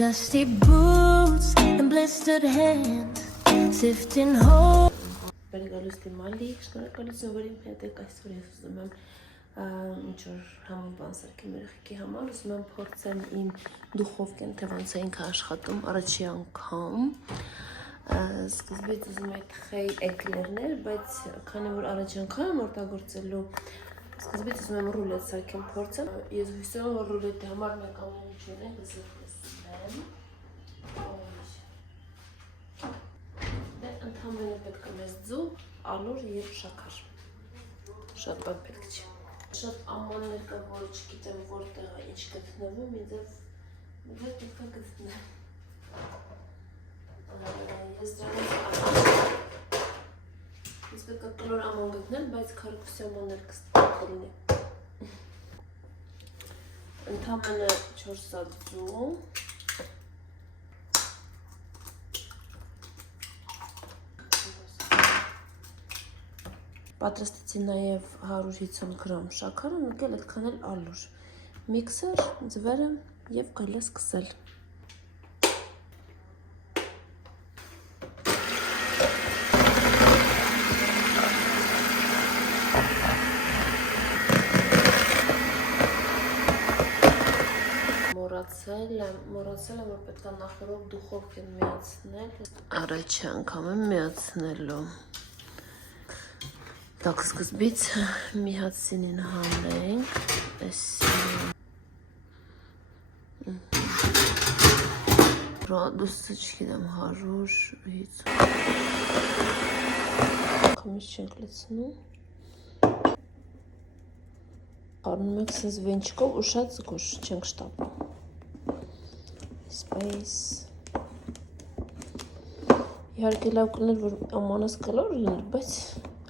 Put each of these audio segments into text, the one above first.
Dusty boots and blistered hands, sifting holes. Բերգալուս դիմալի, շնորհակալություն, որ իմ հետ եք այսօր ես ուզում եմ ինչ-որ համով բան սարքեմ երեխեքի համար, ուզում եմ փորձեմ իմ դուխովկեն, թե ոնց է ինքը աշխատում առաջի անգամ։ Սկզբից ուզում եք խեյ էկլերներ, բայց քանի որ առաջի անգամ եմ օգտագործելու, սկզբից ուզում եմ ռուլետ սարքեմ փորձեմ։ Ես հույսում եմ, որ ռուլետի համար մեկ ամեն ինչ ունենք, Ընդհանրապես պետք է մեզ ձու, ալուր և շաքար։ Շատ բան պետք չի։ Շատ ամաններ կա, որ չգիտեմ որտեղ է ինչ գտնվում, ինձ պետք է գտնեմ։ Ես պետք է կլոր աման գտնել, բայց քարկուսի ամաններ կլինի։ Ընդհանրապես 4 սատ ձու։ Պատրաստեցի նաև 150 գրամ շաքարը, նկել այդքան էլ ալուր, միքսեր, ձվերը և կարելի է սկսել։ Մոռացել եմ, որ պետք է նախորդ դուխովկեն միացնել։ Առաջի անգամ եմ միացնելու։ Так, սկզբից մի հատ սինին հանենք, ռադուսը չգիտեմ 150 կամից չենք լցնում, խարնում ենք սենց վենչիկով ու շատ զգուշ չենք շտապում, սպեյս, իհարկե լավ կլներ, որ ամանս կլոր լիներ, բայց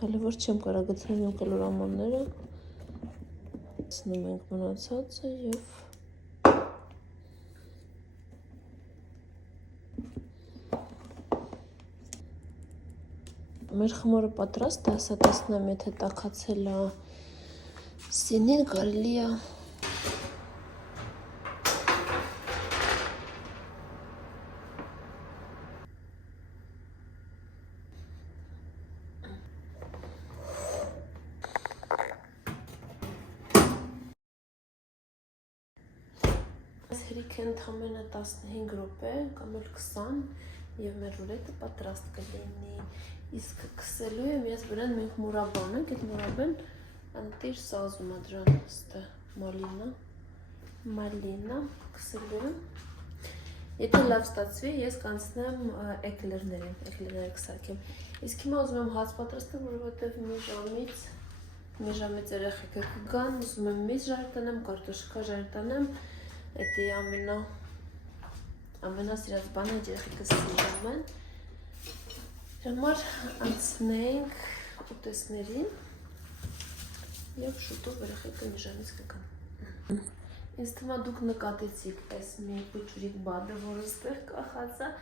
Հələ որ չեմ կարա գտնել իմ կլոր ամանները, սնում ենք մնացածը և մեր խմորը պատրաստ է, ասա տեսնեմ, եթե տաքացել է սինին կարելի է Հերիք է ընդամենը 15 րոպե կամ էլ 20 և մեր ռուլետը պատրաստ կլինի, իսկ կսելու եմ ես վրան մենք մուրաբան ենք, այդ մուրաբեն ընտիր սազում է դրան ստը մալինա կսելու եմ, եթե լավ ստացվի ես կանցնեմ էկլերներին կսարքեմ, իսկ հիմա ուզում եմ հաց պատրաստեմ, որովհետև մի ժամից երեխեքը կգան, ուզում եմ միս ժայռ կարտոշկա ժայռ Էդի ամենասիրած բանը երեխեքը սիրում են, համար անցնենք ուտեսներին և շուտով երեխեքը մի ժամից կգան։ Ինձ թվում է դուք նկատեցիք այս մի պուճուրիկ բադը, որը ստեղ կախած է,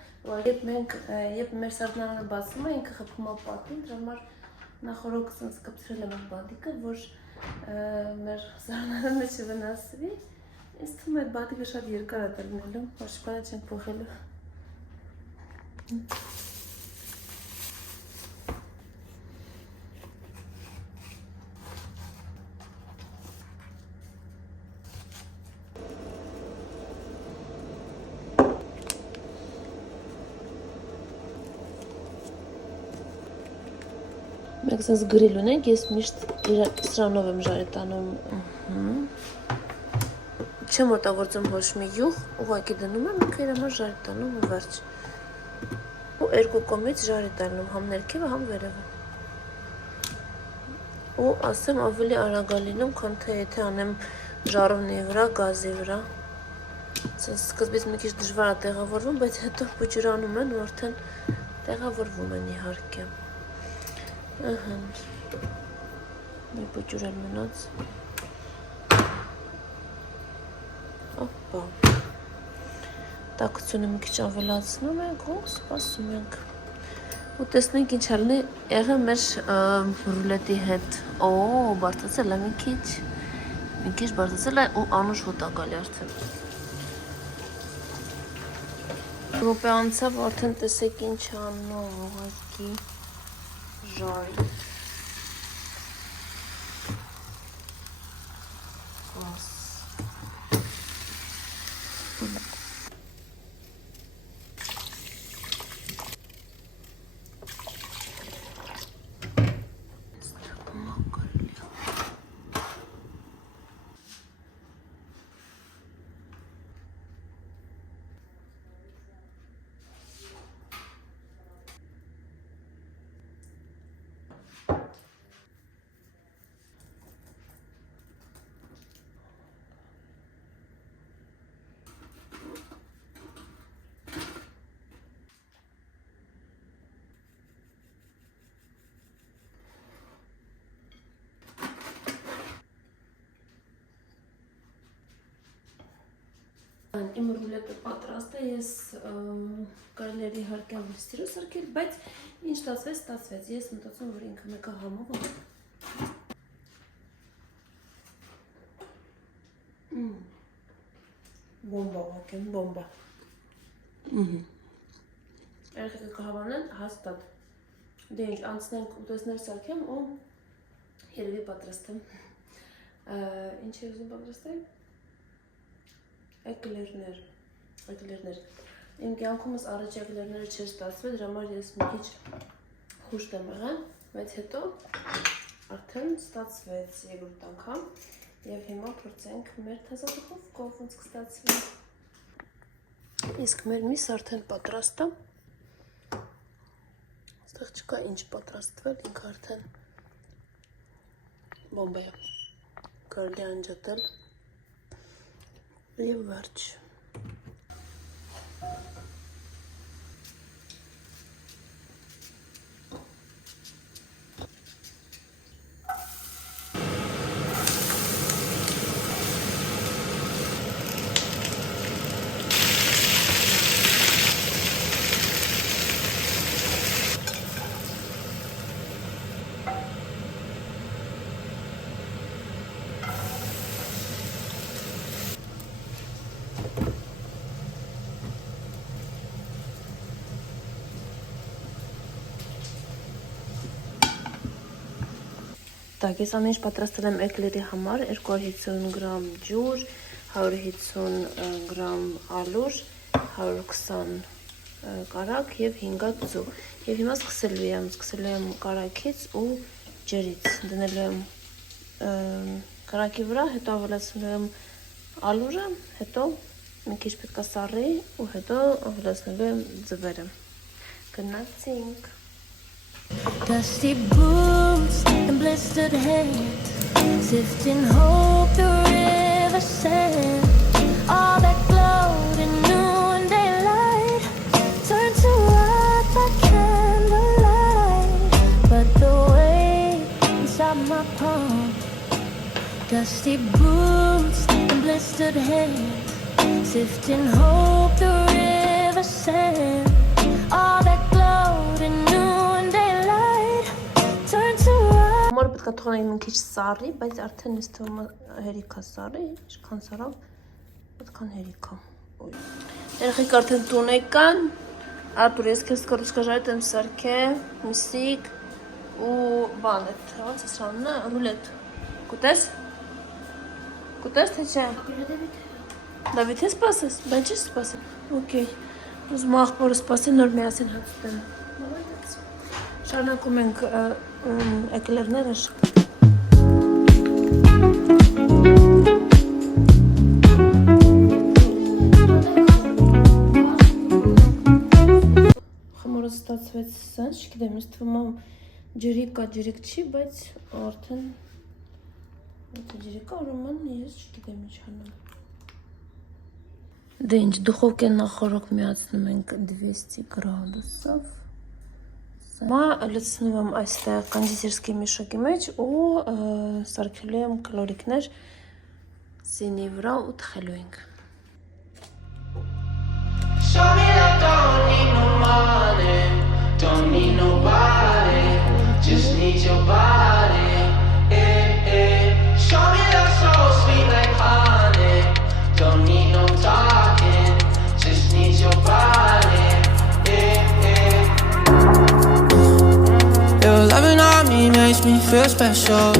երբ մեր սարդնարանը բացում է, ինքը խփում է պատին, դրա համար նախորդ կպցրել եմ բադիկը, որ մեր սարդնարանը չվնասվի, Ինձ թվում է այդ բադիկը շատ երկար է տրնելու, ոչ բանը չենք փոխելու։ Մենք սենց գրիլ ունենք, ես միշտ սրանով եմ ժարետանում Չեմ օգտագործում ոչ մի յուղ, ուղղակի դնում եմ, ինքը իր համար ժայռ տանում ու վերջ։ Ու երկու կողմից ժայռ տանում, համ ներքևը, համ վերևը։ Ու ասեմ ավելի արագ է լինում, քան թե եթե անեմ ժառովնի վրա, գազի վրա։ Սկզբից մի քիչ դժվար է տեղավորվում, բայց հետո փուջուրանում են ու արդեն տեղավորվում են իհարկե։ Մի փուջուր էլ մնաց։ Ապա, տաքությունը մի քիչ ավելացնում ենք ու սպասում ենք։ Ու տեսնենք ինչ ալնի եղը մեր ռուլետի հետ։ Բարձացել է մի քիչ բարձացել է ու անուշ հոտ ակալի արդեն։ Րոպե անցավ, արդեն տեսեք ինչ անում ուղղակի ժարի։ Класс. Իմ ռուլետը պատրաստ է, ես կարելի էր իհարկե ավելի սիրո սարքել, բայց ինչ ստացվեց, ես մտածում որ ինքը մեկը համով է։ Բոմբա վակեմ, բոմբա։ Երեխեքը կհավանեն հաստատ։ Դե ինչ, անցնենք ուտեսներ սարքեմ ու երևի պատրաստեմ։ Ինչ է ուզում պատրաստել։ Էկլերներ։ Իմ կյանքումս առաջ էկլերները չէր ստացվել, դրա համար ես մի քիչ հուշտ եմ եղել, բայց հետո արդեն ստացվեց երկրորդ անգամ եւ հիմա փորձենք մեր թազադուխովկով ոնց կստացվի։ Իսկ մեր միս արդեն պատրաստ է։ Այստեղ չկա ինչ պատրաստվել, ինքը արդեն բոմբա է։ Կարելի է անջատել։ Եվ վերջ։ Так, ես ամեն ինչ պատրաստել եմ էկլերի համար, 250 գրամ ջուր, 150 գրամ ալուր, 120 կարակ և 5 ձու։ Եվ հիմա սկսելու եմ կարակից ու ջրից։ Դնելու եմ կարակի վրա, հետո ավելացնելու եմ ալուրը, հետո մի քիչ պետք է սառի ու հետո ավելացնելու եմ ձվերը։ Գնացինք։ Dusty boots and blistered hands, sifting hope through river sand. All that glowed in noonday light turned to white by candlelight. But the weight inside my palm, dusty boots and blistered hands, sifting hope through river sand. All that glowed in Մորը պետք է թողնեի մի քիչ սառի, բայց արդեն ինձ թվում է հերիքա սառի, ինչքան սառավ, այդքան հերիքա։ Երեխեք արդեն տուն եկան, Արտուր, ես քեզ կռուսկաժարիտ եմ սարքել, միսիկ ու բան էդ, ոնց է սրանն է, ռուլետ։ Կուտես? Կուտես թե չէ։ Դավիթ է սպասես, բայց չի սպասել։ Okay։ Ուզում աղբորը սպասի, նոր միասին հաց ուտեմ։ Շարունակում ենք էկլերները Խմորը ստացվեց սենց, չգիտեմ, ինձ թվում է ջրիկ կա, ջրիկ չի, բայց արդեն ջրիկ կա, ուրեմն ես չգիտեմ ինչ անեմ։ Դե ինչ, դուխովկեն նախորոք միացնում ենք 200 գրադուսով Մա լցնում եմ այստեղ կոնդիտերսկի միշակի մեջ ու սարքելու եմ կլորիկներ սինի վրա ու թխելու ենք։ Show me that don't need no money, don't need nobody, just need your body. Show me that soul sweet like honey, don't need no talking, just need your body. feel special.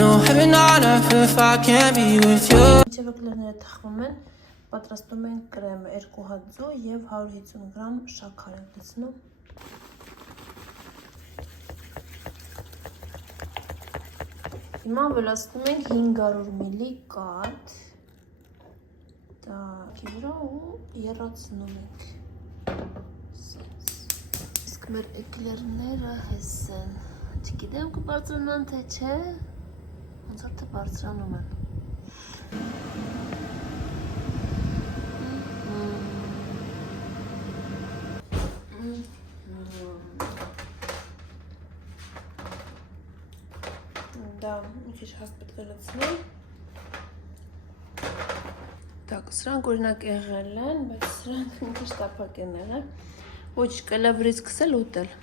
No heaven on earth if I can't be with you. Մինչև էկլերները թխվում են, պատրաստում ենք կրեմը 2 հատ ձու և 150 գրամ շաքար ենք լցնում։ Հիմա վլացնում ենք 500 մլի կաթ, տակի վրա ու եռացնում ենք։ Իսկ մեր էկլերները հես են, չգիտեմ կբարձրանան թե չէ, ոնց որ թե բարձրանում են։ Դա մի քիչ հաստ պետք է լցնել։ Так, սրանք օրինակ եղել են, բայց սրանք մի քիչ տափակ են եղել։ Ոչ կլավրից սկսել ուտել։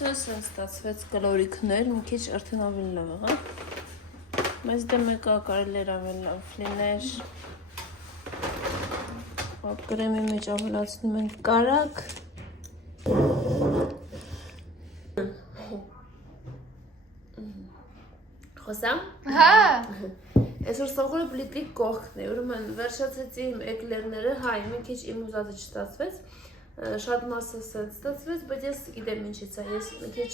Սրանք ստացվեց կալորիկներ, մի քիչ արդեն ավելի լավ եղա։ Բայց դե մեկը կարելի էր ավելի լավ լիներ։ Կրեմի մեջ ավելացնում ենք կարագ։ Խոսամ։ Հա։ Այսօր սովորը բլիթի կողքն է, ուրեմն վերջացեցի իմ էկլերները, հայ, մի քիչ իմ ուզածը չստացվեց, շատ մասը ստացվեց, բայց ես գիտեմ ինչից է, ես մի քիչ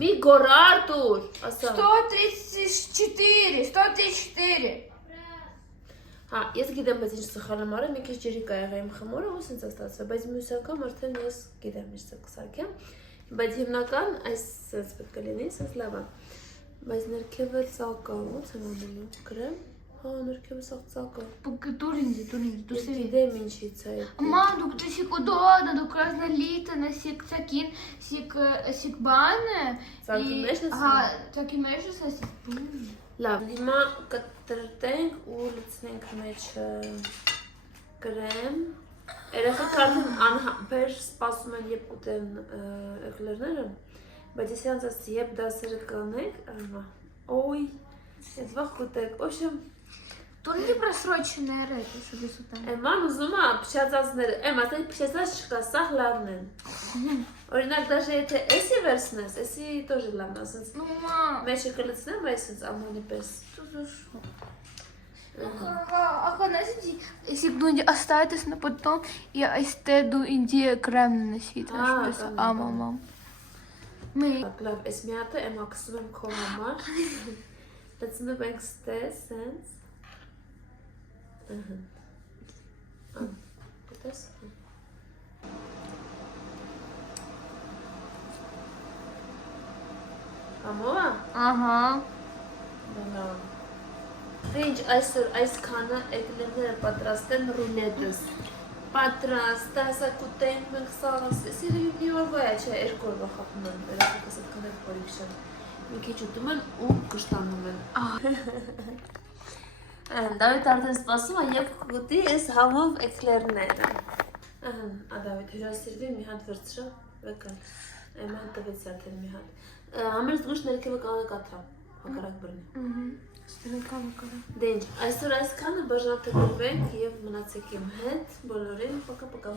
մի գոր Արտուր, ասա։ 134. Հա, ես գիտեմ, բայց ինչ սխալ եմ արել, մի քիչ ջրի կա եղա իմ խմորը, ու սենց է ստացվել, բայց մյուս անգամ արդեն ես գիտեմ ինչ կսարքեմ, բայց հիմնական այս սենց պետք է լինի, սենց լավ է։ Բայց ներքևը ծակա, ոնց եմ անելու, գրեմ, հա, ներքևը սաղ ծակա։ Тур ինձ, դու Ես սերի։ գիտեմ ինչից է։ Мам, դուք դուք удобно, դուք разнолитно, սիկ բանը։ Ծակի մեջ ես։ Հա, ծակի մեջ ես ասի։ Լավ, հիմա կտրտենք ու լցնենք մեջը կրեմ։ Երեխեք արդեն անհամբեր սպասում են երբ ուտեն էկլերները, բայց ես յանց ասի, երբ դասերը կանենք, ոյ, ես վաղ կուտեք, ոչեմ, Турնի просроченները, что դες ուտեմ։ Էման ուզում է փչացածները, ասել փչացած չկա, սաղ լավն են։ Օրինակ, դաժե եթե էսի վերցնես, էսի тоже լավն է, ասենց Ну, мам. մեջը կլցնեմ, այսենց ամանի պես։ Ага, знаете, если кто-нибудь оставит это на потом, я эстеду Индия крем наносить. Мам. Мы. Լավ, այս մի հատը եմ ակսում եմ քո համար։ Լցնում ենք ստես, սենց։ Գտես։ Ամոա։ Ага. Լավ։ Ինչ այսօր այսքանը էկլերները պատրաստ են ռուլետս։ Պատրաստ, ասա կուտենք մենք սաղս, սիրելի մի օրվա է, չէ, երկու օրվա խապում են, վերակոքս այդքան է խորիք շան։ Մի քիչ ուտում են ու կշտանում են։ Դավիթ արդեն սպասում է և կուտի ես համով էկլերները։ Դավիթ, հյուրասիրվի մի հատ վրծրա, վեկան, եմ հատ տվեց արդեն մի հատ։ Համերս դուշ ներքևը կաղը կաթրա, հակարակ բրնի։ Դե ինչ, այսօր այսքանը բաժանորդագրվենք և մնացեք իմ հետ, բոլորին, պակա-պակա։